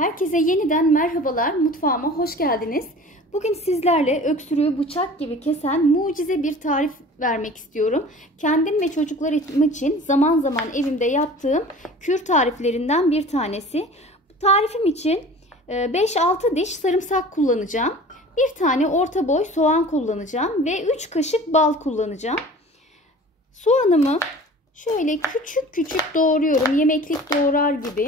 Herkese yeniden merhabalar, mutfağıma hoş geldiniz. Bugün sizlerle öksürüğü bıçak gibi kesen mucize bir tarif vermek istiyorum. Kendim ve çocuklarım için zaman zaman evimde yaptığım kür tariflerinden bir tanesi. Bu tarifim için 5-6 diş sarımsak kullanacağım. Bir tane orta boy soğan kullanacağım ve 3 kaşık bal kullanacağım. Soğanımı şöyle küçük küçük doğruyorum, yemeklik doğrar gibi.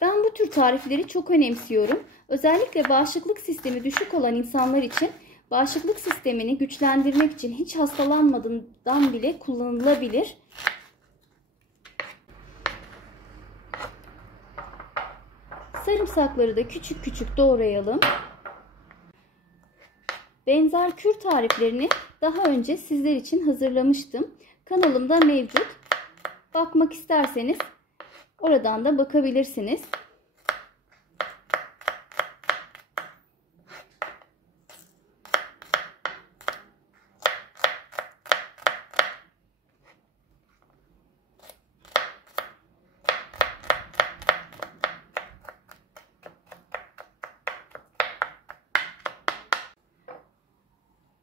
Ben bu tür tarifleri çok önemsiyorum. Özellikle bağışıklık sistemi düşük olan insanlar için bağışıklık sistemini güçlendirmek için hiç hastalanmadan bile kullanılabilir. Sarımsakları da küçük küçük doğrayalım. Benzer kür tariflerini daha önce sizler için hazırlamıştım. Kanalımda mevcut. Bakmak isterseniz oradan da bakabilirsiniz.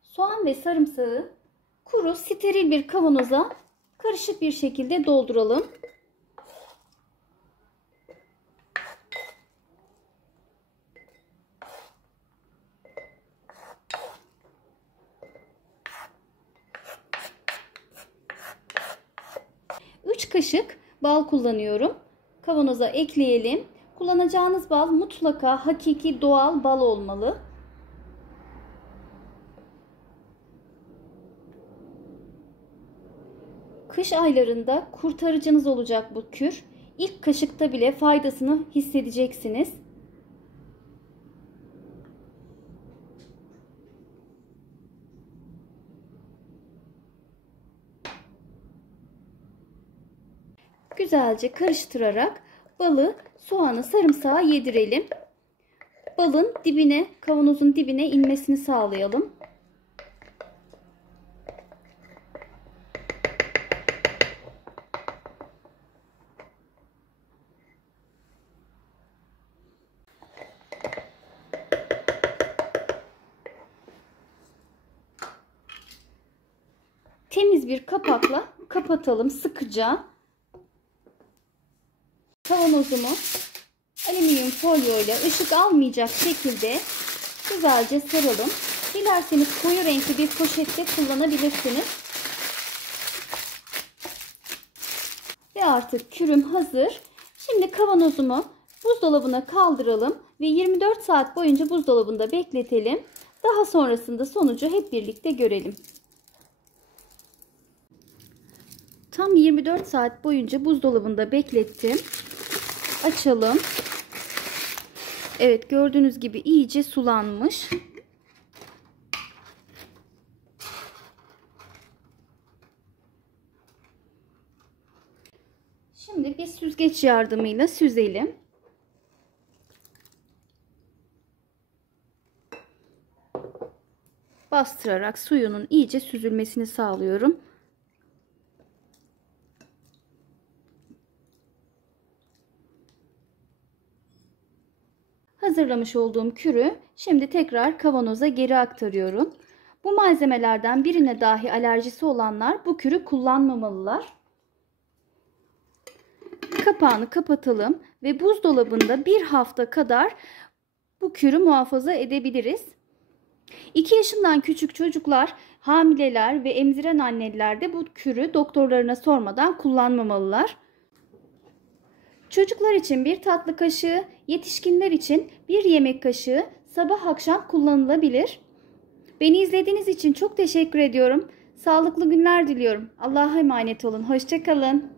Soğan ve sarımsağı kuru, steril bir kavanoza karışık bir şekilde dolduralım. Üç kaşık bal kullanıyorum. Kavanoza ekleyelim. Kullanacağınız bal mutlaka hakiki doğal bal olmalı. Kış aylarında kurtarıcınız olacak bu kür. İlk kaşıkta bile faydasını hissedeceksiniz. Güzelce karıştırarak balı, soğanı, sarımsağı yedirelim. Balın dibine, kavanozun dibine inmesini sağlayalım. Temiz bir kapakla kapatalım sıkıca. Kavanozumu alüminyum folyoyla ışık almayacak şekilde güzelce saralım. Dilerseniz koyu renkli bir poşette kullanabilirsiniz. Ve artık kürüm hazır. Şimdi kavanozumu buzdolabına kaldıralım ve 24 saat boyunca buzdolabında bekletelim. Daha sonrasında sonucu hep birlikte görelim. Tam 24 saat boyunca buzdolabında beklettim. Açalım. Evet, gördüğünüz gibi iyice sulanmış. Şimdi bir süzgeç yardımıyla süzelim. Bastırarak suyunun iyice süzülmesini sağlıyorum. Hazırlamış olduğum kürü şimdi tekrar kavanoza geri aktarıyorum. Bu malzemelerden birine dahi alerjisi olanlar bu kürü kullanmamalılar. Kapağını kapatalım ve buzdolabında bir hafta kadar bu kürü muhafaza edebiliriz. 2 yaşından küçük çocuklar, hamileler ve emziren anneler de bu kürü doktorlarına sormadan kullanmamalılar. Çocuklar için bir tatlı kaşığı, yetişkinler için bir yemek kaşığı sabah akşam kullanılabilir. Beni izlediğiniz için çok teşekkür ediyorum. Sağlıklı günler diliyorum. Allah'a emanet olun. Hoşça kalın.